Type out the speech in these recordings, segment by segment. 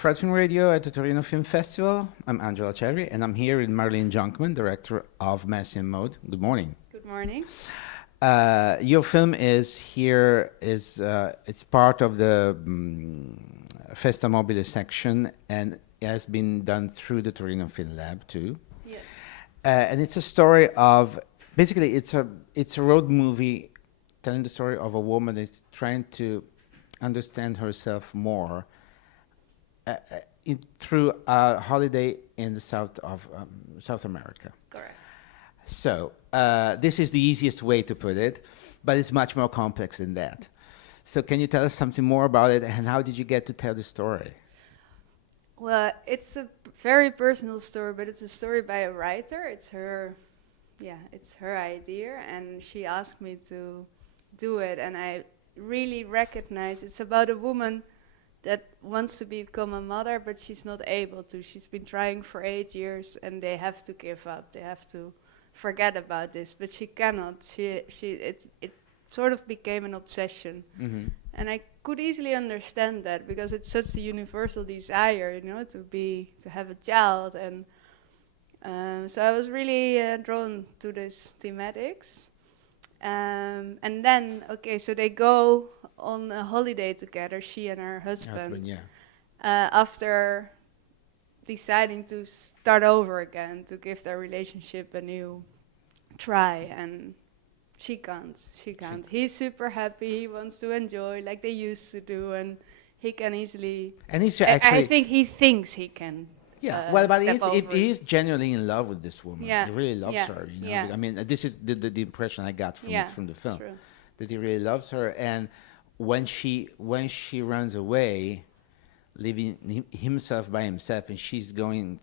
Fred Film Radio at the Torino Film Festival. I'm Angela Cherry, and I'm here with Marleen Jonkman, director of Messi in Mode. Good morning. Good morning. Your film is here. It's part of the Festa Mobile section, and it has been done through the Torino Film Lab too. Yes. And it's a story of basically it's a road movie telling the story of a woman that's trying to understand herself more. Through a holiday in the south of South America. Correct. So this is the easiest way to put it, but it's much more complex than that. So can you tell us something more about it, and how did you get to tell the story? Well, it's a very personal story, but it's a story by a writer. It's her idea, and she asked me to do it, and I really recognize it's about a woman that wants to become a mother, but she's not able to. She's been trying for 8 years, and they have to give up. They have to forget about this, but she cannot. It sort of became an obsession, and I could easily understand that because it's such a universal desire, to have a child, and so I was really drawn to these thematics. And then, so they go on a holiday together, she and her husband, after deciding to start over again, to give their relationship a new try, and she can't. He's super happy, he wants to enjoy like they used to do, and he can easily... And he's I think he thinks he can. Yeah, well, but he's genuinely in love with this woman. Yeah. He really loves her. Yeah. I mean, this is the impression I got from the film, true. that he really loves her. And when she runs away, leaving himself by himself, and she's going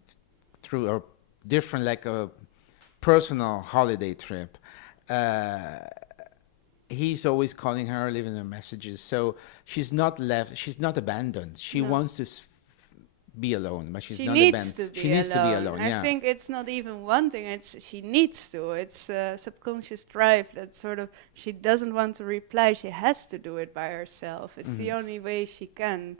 through a different, like a personal holiday trip. He's always calling her, leaving her messages. So she's not left. She's not abandoned. She wants to be alone, but she's not abandoned. She needs to be alone. I think it's not even wanting, it's she needs to. It's a subconscious drive that sort of, she doesn't want to reply, she has to do it by herself. It's the only way she can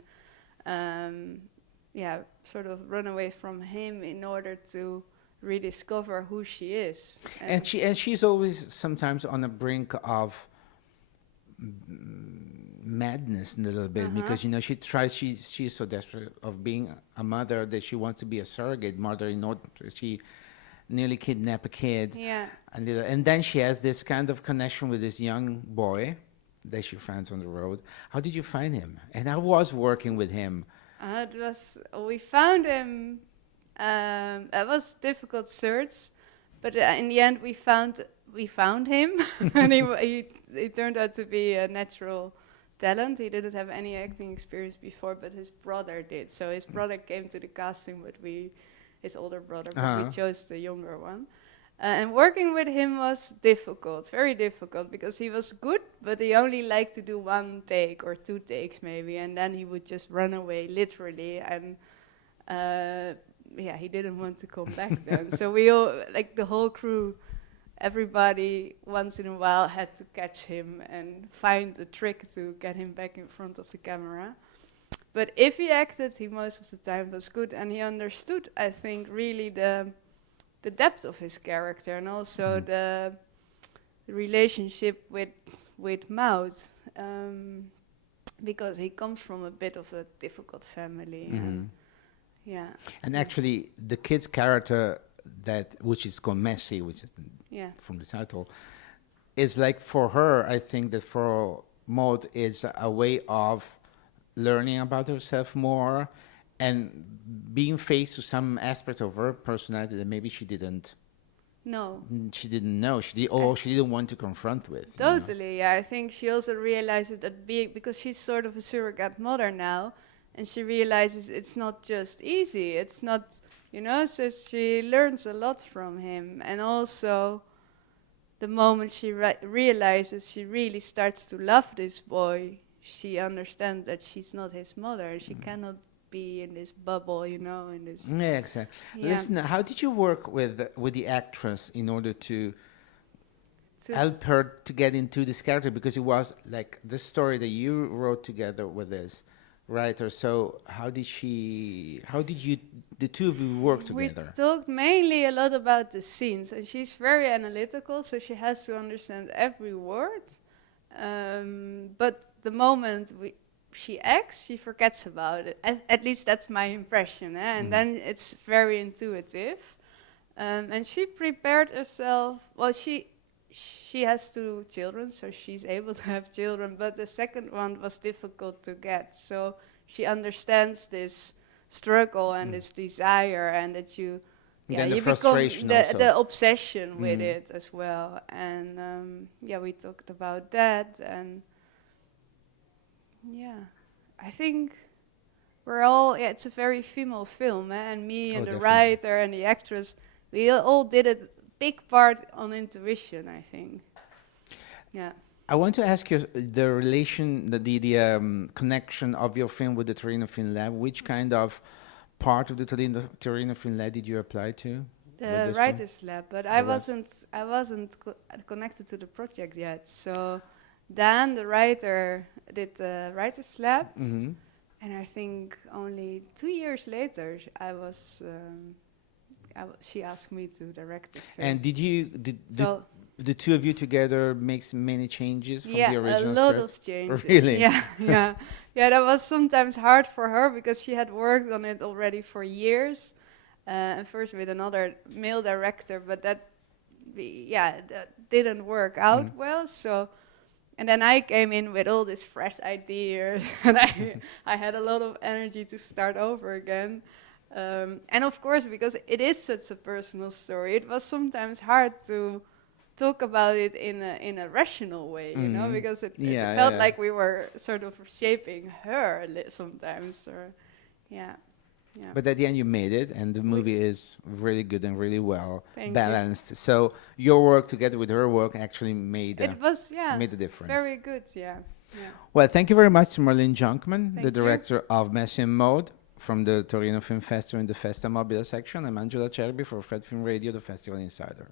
sort of run away from him in order to rediscover who she is. And she's always sometimes on the brink of madness a little bit, because she's so desperate of being a mother that she wants to be a surrogate mother in order she nearly kidnap a kid, and then she has this kind of connection with this young boy that she finds on the road. How did you find him? And I was working with him. We found him. It was a difficult search, but in the end we found him, and he turned out to be a natural talent. He didn't have any acting experience before, but his brother did. So his brother came to the casting, but his older brother, but we chose the younger one. And working with him was difficult, very difficult, because he was good, but he only liked to do 1 take or 2 takes maybe, and then he would just run away, literally, and he didn't want to come back then. So we all, like the whole crew, everybody once in a while had to catch him and find a trick to get him back in front of the camera. But if he acted, he most of the time was good, and he understood, I think, really the depth of his character, and also the relationship with Maud, because he comes from a bit of a difficult family. And actually, the kid's character, which is called Messi, which is from the title, is like, for her, I think that for Maud is a way of learning about herself more and being faced with some aspect of her personality that maybe she didn't know. She didn't want to confront with. Totally, I think she also realizes that because she's sort of a surrogate mother now, and she realizes it's not just easy. It's not, so she learns a lot from him. And also, the moment she realizes she really starts to love this boy, she understands that she's not his mother. She cannot be in this bubble, in this... Yeah, exactly. Yeah. Listen, how did you work with the actress in order to help her to get into this character? Because it was like the story that you wrote together with this writer. So how did you, the two of you work together? We talked mainly a lot about the scenes, and she's very analytical, so she has to understand every word. But the moment she acts, she forgets about it. At least that's my impression, and then it's very intuitive. And she prepared herself. Well, she has 2 children, so she's able to have children. But the second one was difficult to get, so she understands this struggle and this desire, and that you become the obsession with it as well. And we talked about that, and I think we're all, it's a very female film, and me and the writer and the actress, we all did a big part on intuition, I think. Yeah. I want to ask you the relation, the connection of your film with the Torino Film Lab. Which kind of part of the Torino Film Lab did you apply to? The Writers Lab, but I wasn't connected to the project yet. So Dan, the writer, did the Writers Lab, and I think only 2 years later, she asked me to direct the film. And did the two of you together make many changes from the original script? Yeah, a lot of changes. Really? Yeah. That was sometimes hard for her because she had worked on it already for years, and first with another male director, but that didn't work out well. So, and then I came in with all these fresh ideas, and I had a lot of energy to start over again. And of course, because it is such a personal story, it was sometimes hard to talk about it in a rational way, you know, because it felt like we were sort of shaping her sometimes, or But at the end, you made it, and the movie is really good and really well balanced. So your work together with her work actually made made a difference. Very good, Well, thank you very much to Marleen Jonkman, the director of Messi and Mode, from the Torino Film Festival in the Festa Mobile section. I'm Angela Cerbi for Fred Film Radio, the Festival Insider.